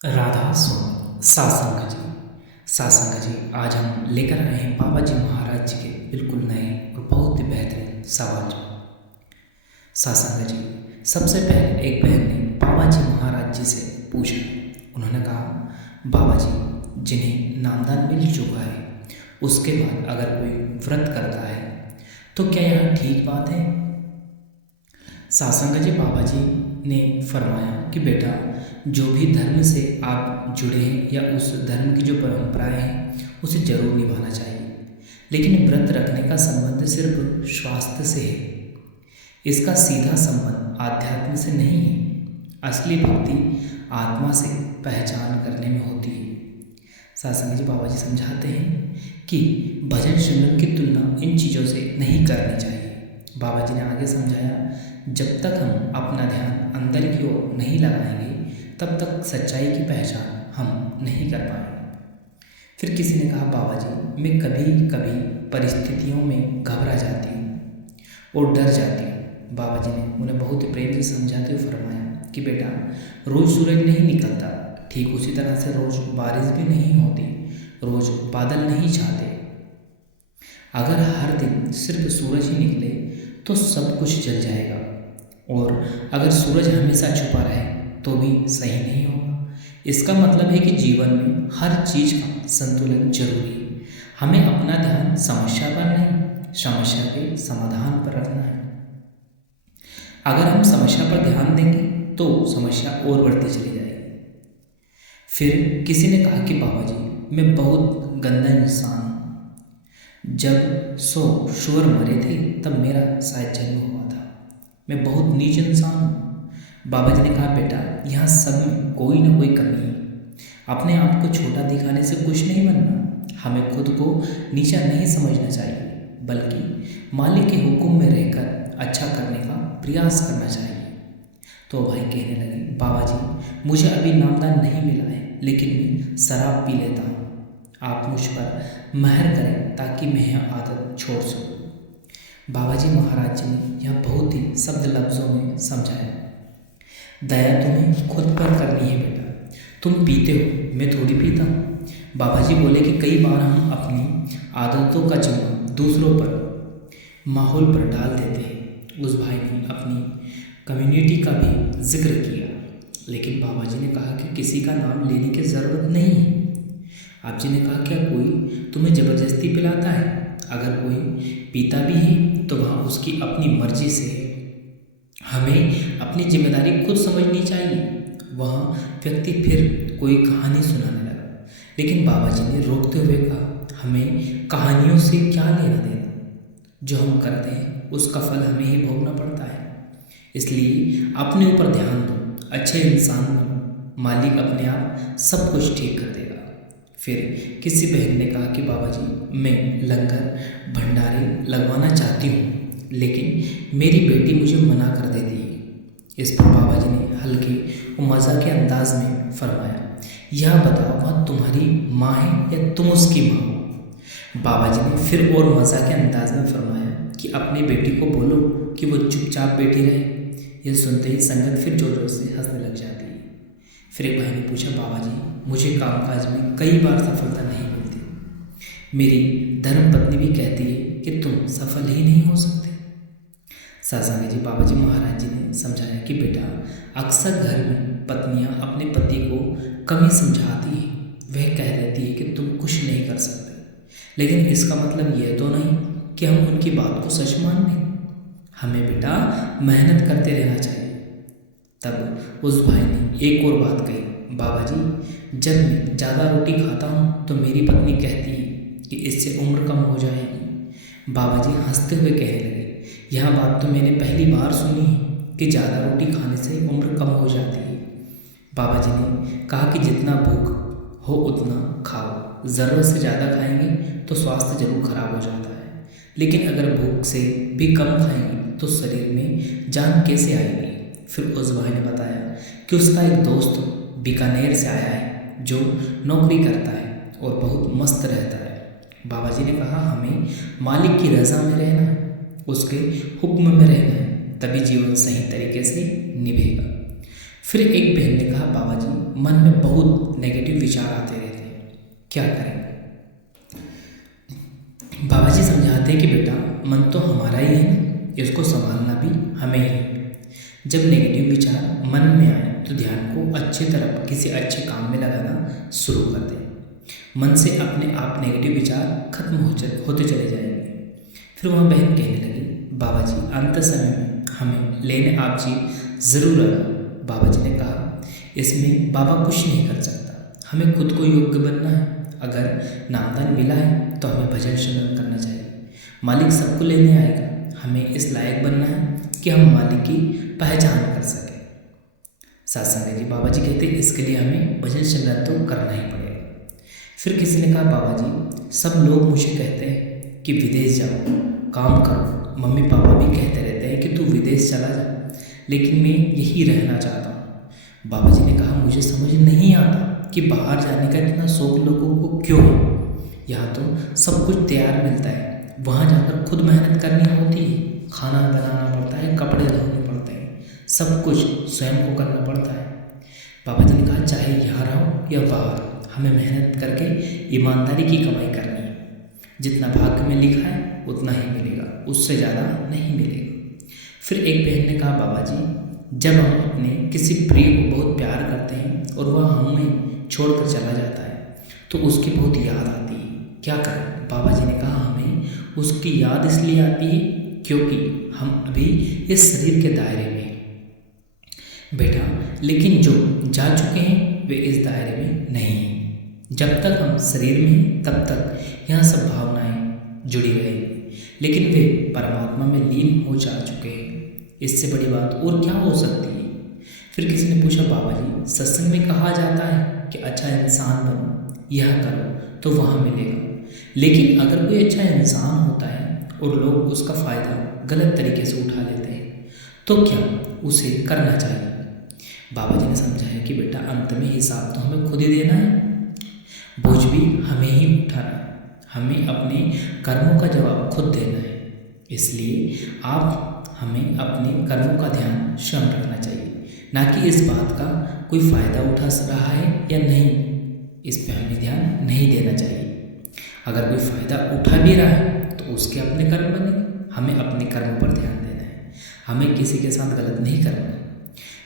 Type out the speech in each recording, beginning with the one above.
राधा स्वामी सासंग जी। सासंग जी, आज हम लेकर आए हैं बाबा जी महाराज जी के बिल्कुल नए और बहुत ही बेहतरीन सवाल जवाब। सासंग जी, सबसे पहले एक बहन ने बाबा जी महाराज जी से पूछा। उन्होंने कहा, बाबा जी, जिन्हें नामदान मिल चुका है उसके बाद अगर कोई व्रत करता है तो क्या यह ठीक बात है? सासंग जी, बाबा जी ने फरमाया कि बेटा, जो भी धर्म से आप जुड़े हैं या उस धर्म की जो परंपराएं हैं उसे जरूर निभाना चाहिए, लेकिन व्रत रखने का संबंध सिर्फ स्वास्थ्य से है। इसका सीधा संबंध आध्यात्म से नहीं है। असली भक्ति आत्मा से पहचान करने में होती है। सासंग जी, बाबा जी समझाते हैं कि भजन सिमरन की तुलना इन चीज़ों से नहीं करनी चाहिए। बाबा जी ने आगे समझाया, जब तक हम अपना ध्यान अंदर की ओर नहीं लगाएंगे तब तक सच्चाई की पहचान हम नहीं कर पाएंगे। फिर किसी ने कहा, बाबा जी, मैं कभी कभी परिस्थितियों में घबरा जाती हूँ और डर जाती हूँ। बाबा जी ने उन्हें बहुत ही प्रेम से समझाते हुए फरमाया कि बेटा, रोज़ सूरज नहीं निकलता, ठीक उसी तरह से रोज़ बारिश भी नहीं होती, रोज़ बादल नहीं छाते। अगर हर दिन सिर्फ सूरज ही निकले तो सब कुछ जल जाएगा, और अगर सूरज हमेशा छुपा रहे तो भी सही नहीं होगा। इसका मतलब है कि जीवन में हर चीज़ का संतुलन जरूरी है। हमें अपना ध्यान समस्या पर नहीं, समस्या के समाधान पर रखना है। अगर हम समस्या पर ध्यान देंगे तो समस्या और बढ़ती चली जाएगी। फिर किसी ने कहा कि बाबा जी, मैं बहुत गंदा इंसान हूँ। जब सुअर मरे थे तब मेरा शायद जन्म हुआ था। मैं बहुत नीच इंसान हूँ। बाबा जी ने कहा, बेटा, यहाँ सब में कोई ना कोई कमी है। अपने आप को छोटा दिखाने से कुछ नहीं बनना। हमें खुद को नीचा नहीं समझना चाहिए, बल्कि मालिक के हुक्म में रहकर अच्छा करने का प्रयास करना चाहिए। तो भाई कहने लगे, बाबा जी, मुझे अभी नामदान नहीं मिला है, लेकिन मैं शराब पी लेता हूँ। आप मुझ पर मेहर करें ताकि मैं यह आदत छोड़ सकूँ। बाबा जी महाराज जी ने यह बहुत ही शब्द लफ्ज़ों में समझाया। दया तुम्हें खुद पर करनी है बेटा। तुम पीते हो, मैं थोड़ी पीता हूँ। बाबा जी बोले कि कई बार हम अपनी आदतों का जिम्मा दूसरों पर, माहौल पर डाल देते हैं। उस भाई ने अपनी कम्युनिटी का भी जिक्र किया, लेकिन बाबा जी ने कहा कि किसी का नाम लेने की ज़रूरत नहीं है। आप जी ने कहा, क्या कोई तुम्हें ज़बरदस्ती पिलाता है? अगर कोई पीता भी है तो वहाँ उसकी अपनी मर्जी से है। हमें अपनी जिम्मेदारी खुद समझनी चाहिए। वहाँ व्यक्ति फिर कोई कहानी सुनाने लगा, लेकिन बाबा जी ने रोकते हुए कहा, हमें कहानियों से क्या लेना देना। जो हम करते हैं उसका फल हमें ही भोगना पड़ता है। इसलिए अपने ऊपर ध्यान दो, अच्छे इंसान बनो, मालिक अपने आप सब कुछ ठीक कर देगा। फिर किसी बहन ने कहा कि बाबा जी, मैं लंगर भंडारे लगवाना चाहती हूँ, लेकिन मेरी बेटी मुझे मना कर देती है। इस पर बाबा जी ने हल्के और मज़ा के अंदाज में फरमाया, यह बताओ, वह तुम्हारी माँ है या तुम उसकी माँ हो? बाबा जी ने फिर और मज़ा के अंदाज में फरमाया कि अपनी बेटी को बोलो कि वो चुपचाप बैठी रहे। यह सुनते ही संगत फिर जोर जोर से हंसने लग जाती है। फिर एक भाई ने पूछा, बाबा जी, मुझे कामकाज में कई बार सफलता नहीं मिलती। मेरी धर्म पत्नी भी कहती है कि तुम सफल ही नहीं हो सकते। सासंग जी, बाबा जी महाराज जी ने समझाया कि बेटा, अक्सर घर में पत्नियां अपने पति को कमी समझाती हैं। वह कह देती है कि तुम कुछ नहीं कर सकते, लेकिन इसका मतलब यह तो नहीं कि हम उनकी बात को सच मान लें। हमें बेटा मेहनत करते रहना चाहिए। तब उस भाई ने एक और बात कही, बाबा जी, जब मैं ज़्यादा रोटी खाता हूँ तो मेरी पत्नी कहती है कि इससे उम्र कम हो जाएगी। बाबा जी हंसते हुए कहने लगे, यह बात तो मैंने पहली बार सुनी है कि ज़्यादा रोटी खाने से उम्र कम हो जाती है। बाबा जी ने कहा कि जितना भूख हो उतना खाओ। ज़रूरत से ज़्यादा खाएंगे तो स्वास्थ्य जरूर खराब हो जाता है, लेकिन अगर भूख से भी कम खाएंगे तो शरीर में जान कैसे आएगी। फिर उस भाई ने बताया कि उसका एक दोस्त बीकानेर से आया है जो नौकरी करता है और बहुत मस्त रहता है। बाबा जी ने कहा, हमें मालिक की रज़ा में रहना है, उसके हुक्म में रहना है, तभी जीवन सही तरीके से निभेगा। फिर एक बहन ने कहा, बाबा जी, मन में बहुत नेगेटिव विचार आते रहते हैं, क्या करें। बाबा जी समझाते हैं कि बेटा मन तो हमारा ही है, इसको संभालना भी हमें ही है। जब नेगेटिव विचार मन में आए तो ध्यान को अच्छी तरफ किसी अच्छे काम में लगाना शुरू कर दें। मन से अपने आप नेगेटिव विचार खत्म होते चले जाएंगे। फिर वह बहन कहने लगी, बाबा जी अंत समय में हमें लेने आप जी ज़रूर आना। बाबा जी ने कहा, इसमें बाबा कुछ नहीं कर सकता, हमें खुद को योग्य बनना है। अगर नामदान मिला है तो हमें भजन सिमरन करना चाहिए। मालिक सबको लेने आएगा, हमें इस लायक बनना है कि हम मालिक की पहचान कर सकें। सत्संग जी बाबा जी कहते हैं इसके लिए हमें भजन सिमरन तो करना ही पड़ेगा। फिर किसी ने कहा, बाबा जी सब लोग मुझे कहते हैं कि विदेश जाओ, काम करो। मम्मी पापा भी कहते रहते हैं कि तू विदेश चला जा, लेकिन मैं यही रहना चाहता हूँ। बाबा जी ने कहा, मुझे समझ नहीं आता कि बाहर जाने का इतना शौक लोगों को क्यों है। यहाँ तो सब कुछ तैयार मिलता है, वहाँ जाकर खुद मेहनत करनी होती है, खाना बनाना पड़ता है, कपड़े धोने पड़ते हैं, सब कुछ स्वयं को करना पड़ता है। बाबा जी ने कहा, चाहे यहाँ रहो या बाहर, हमें मेहनत करके ईमानदारी की कमाई करनी है। जितना भाग्य में लिखा है उतना ही मिलेगा, उससे ज़्यादा नहीं मिलेगा। फिर एक बहन ने कहा, बाबा जी जब हम अपने किसी प्रिय को बहुत प्यार करते हैं और वह हमें छोड़कर चला जाता है तो उसकी बहुत याद आती है, क्या करें। बाबा जी ने कहा, हमें उसकी याद इसलिए आती है क्योंकि हम अभी इस शरीर के दायरे में हैं बेटा, लेकिन जो जा चुके हैं वे इस दायरे में नहीं हैं। जब तक हम शरीर में हैं तब तक यहाँ सब भावनाएं जुड़ी रहेंगी, लेकिन वे परमात्मा में लीन हो जा चुके हैं। इससे बड़ी बात और क्या हो सकती है। फिर किसी ने पूछा, बाबा जी सत्संग में कहा जाता है कि अच्छा इंसान बनो, यह करो तो वहाँ मिलेगा, लेकिन अगर कोई अच्छा इंसान होता है और लोग उसका फ़ायदा गलत तरीके से उठा लेते हैं तो क्या उसे करना चाहिए। बाबा जी ने समझाया कि बेटा अंत में हिसाब तो हमें खुद ही देना है, बोझ भी हमें ही उठाना है, हमें अपने कर्मों का जवाब खुद देना है। इसलिए हमें अपने कर्मों का ध्यान स्वयं रखना चाहिए, ना कि इस बात का कोई फ़ायदा उठा रहा है या नहीं, इस पर हमें ध्यान नहीं देना चाहिए। अगर कोई फ़ायदा उठा भी रहा है तो उसके अपने कर्म बने, हमें अपने कर्मों पर ध्यान देना है, हमें किसी के साथ गलत नहीं करना।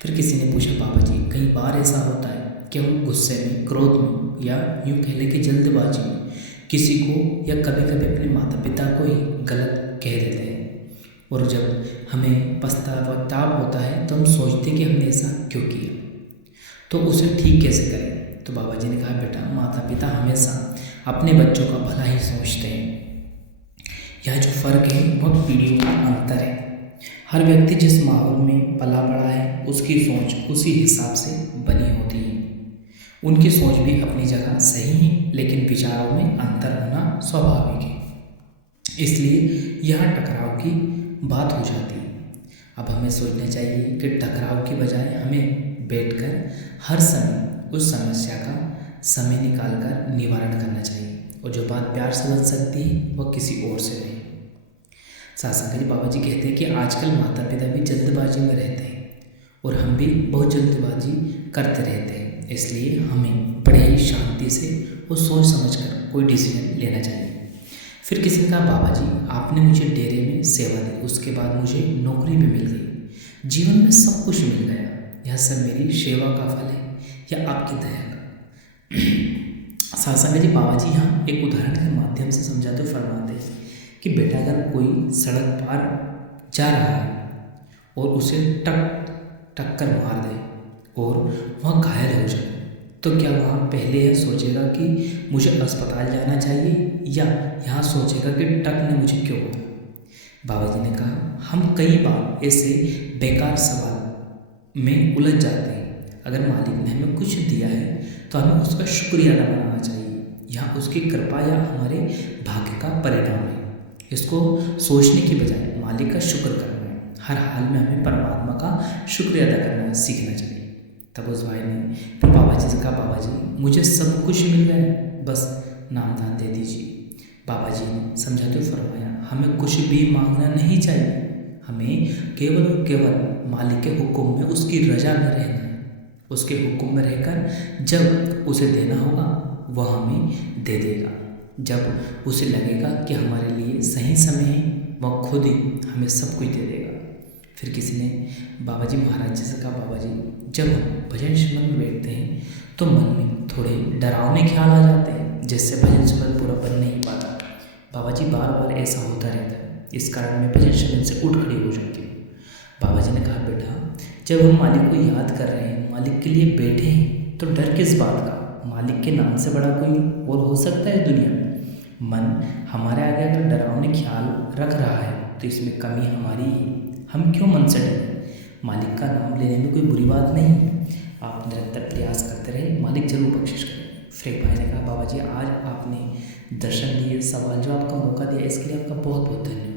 फिर किसी ने पूछा, बाबा जी कई बार ऐसा होता है कि हम गुस्से में, क्रोध में या यूँ कह लें कि जल्दबाजी में किसी को या कभी कभी अपने माता पिता को ही गलत कह देते हैं, और जब हमें पछतावा होता है तो हम सोचते हैं कि हमने ऐसा क्यों किया, तो उसे ठीक कैसे करें। तो बाबा जी ने कहा, बेटा माता पिता हमेशा अपने बच्चों का भला ही सोचते हैं। यह जो फ़र्क है वह पीढ़ियों का अंतर है। हर व्यक्ति जिस माहौल में पला बड़ा है उसकी सोच उसी हिसाब से बनी होती है। उनकी सोच भी अपनी जगह सही है, लेकिन विचारों में अंतर होना स्वाभाविक है, इसलिए यहाँ टकराव की बात हो जाती है। अब हमें सोचना चाहिए कि टकराव की बजाय हमें बैठकर हर समय उस समस्या का समय निकालकर निवारण करना चाहिए, और जो बात प्यार से बन सकती है वह किसी और से नहीं। सत्संग जी बाबा जी कहते हैं कि आजकल माता पिता भी जल्दबाजी में रहते हैं और हम भी बहुत जल्दबाजी करते रहते हैं, इसलिए हमें बड़े ही शांति से और सोच समझकर कोई डिसीजन लेना चाहिए। फिर किसी ने कहा, बाबा जी आपने मुझे डेरे में सेवा दी, उसके बाद मुझे नौकरी भी मिल गई, जीवन में सब कुछ मिल गया, यह सब मेरी सेवा का फल है या आपकी दया का। सत्संग जी बाबा जी यहाँ एक उदाहरण के माध्यम से समझाते हुए फरमाते हैं कि बेटा अगर कोई सड़क पार जा रहा है और उसे टक्कर मार दे और वह घायल हो जाए, तो क्या वहाँ पहले यह सोचेगा कि मुझे अस्पताल जाना चाहिए, या यहाँ सोचेगा कि टक ने मुझे क्यों मारा। बाबा जी ने कहा, हम कई बार ऐसे बेकार सवाल में उलझ जाते हैं। अगर मालिक ने हमें कुछ दिया है तो हमें उसका शुक्रिया अदा करना चाहिए, यह उसकी कृपा या हमारे भाग्य का परिणाम है। इसको सोचने की बजाय मालिक का शुक्र करना है। हर हाल में हमें परमात्मा का शुक्रिया अदा करना सीखना चाहिए। तब उस भाई ने फिर बाबा जी से कहा, बाबा जी मुझे सब कुछ मिल गया, बस नामदान दे दीजिए। बाबा जी ने समझाते हुए फरमाया, हमें कुछ भी मांगना नहीं चाहिए, हमें केवल और केवल मालिक के हुक्म में उसकी रजा में रहना है, उसके हुक्म में रहकर जब उसे देना होगा वह हमें दे देगा। जब उसे लगेगा कि हमारे लिए सही समय है वह खुद ही हमें सब कुछ दे देगा। फिर किसी ने बाबा जी महाराज जी से कहा, बाबा जी जब हम भजन सिमरन में बैठते हैं तो मन में थोड़े डरावने ख्याल आ जाते हैं जिससे भजन सिमरन पूरा बन नहीं पाता। बाबा जी बार बार ऐसा होता रहता है, इस कारण मैं भजन सिमरन से उठ खड़ी हो जाती हूँ। बाबा जी ने कहा, बेटा जब हम मालिक को याद कर रहे हैं, मालिक के लिए बैठे हैं तो डर किस बात का। मालिक के नाम से बड़ा कोई और हो सकता है दुनिया में। मन हमारे आगे अगर डरावने ख्याल रख रहा है तो इसमें कमी हमारी है। हम क्यों मन से डरें। मालिक का नाम लेने में कोई बुरी बात नहीं। आप निरंतर प्रयास करते रहे, मालिक जरूर बख्शिश करें। फिर एक भाई ने कहा, बाबा जी आज आपने दर्शन दिए, सवाल जवाब का मौका दिया, इसके लिए आपका बहुत बहुत धन्यवाद।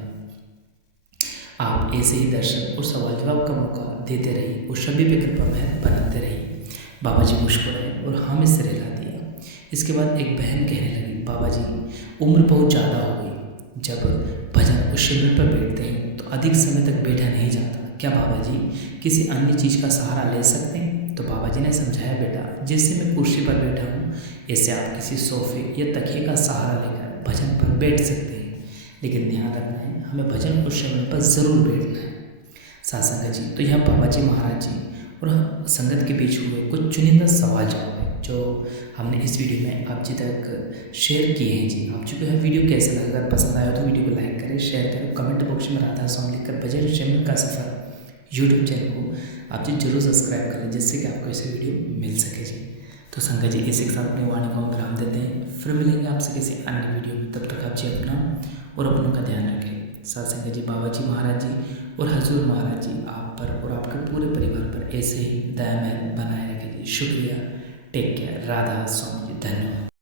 आप ऐसे ही दर्शन और सवाल जवाब का मौका देते रहिए और सभी पे कृपा महर बनाते रहिए। बाबा जी मुस्कुराए और हमें सिर हिला दिया। इसके बाद एक बहन कहने लगी, बाबा जी उम्र बहुत ज़्यादा हो गई, जब भजन और शिविर पर बैठते हैं तो अधिक समय तक बैठा नहीं जाता, क्या बाबा जी किसी अन्य चीज़ का सहारा ले सकते हैं। तो बाबा जी ने समझाया, बेटा जैसे मैं कुर्सी पर बैठा हूँ ऐसे आप किसी सोफे या तकिए का सहारा लेकर भजन पर बैठ सकते हैं, लेकिन ध्यान रखना है हमें भजन और शिविर पर ज़रूर बैठना है। सासंग जी, तो यह बाबा जी महाराज जी और संगत के बीच हुए कुछ चुनिंदा सवाल जवाब है जो हमने इस वीडियो में आप जी तक शेयर किए हैं जी। आप जी को यह वीडियो कैसा लगा, अगर पसंद आया तो वीडियो को लाइक करें, शेयर करें, कमेंट बॉक्स में राधा सॉन्ग लिखकर भजन सिमरन का सफ़र यूट्यूब चैनल को आप जी जरूर सब्सक्राइब करें जिससे कि आपको ऐसे वीडियो मिल सके जी। तो संगत जी इसी के साथ अपनी वाणी को विराम देते हैं, फिर मिलेंगे आपसे किसी अन्य वीडियो में। तब तक आप जी अपना और अपनों का ध्यान रखें। सत्संग जी, बाबा जी महाराज जी और हजूर महाराज जी आप पर और आपके पूरे परिवार पर ऐसे ही दया महर बनाए रखें जी। शुक्रिया, टेक केयर, राधा स्वामी जी, धन्यवाद।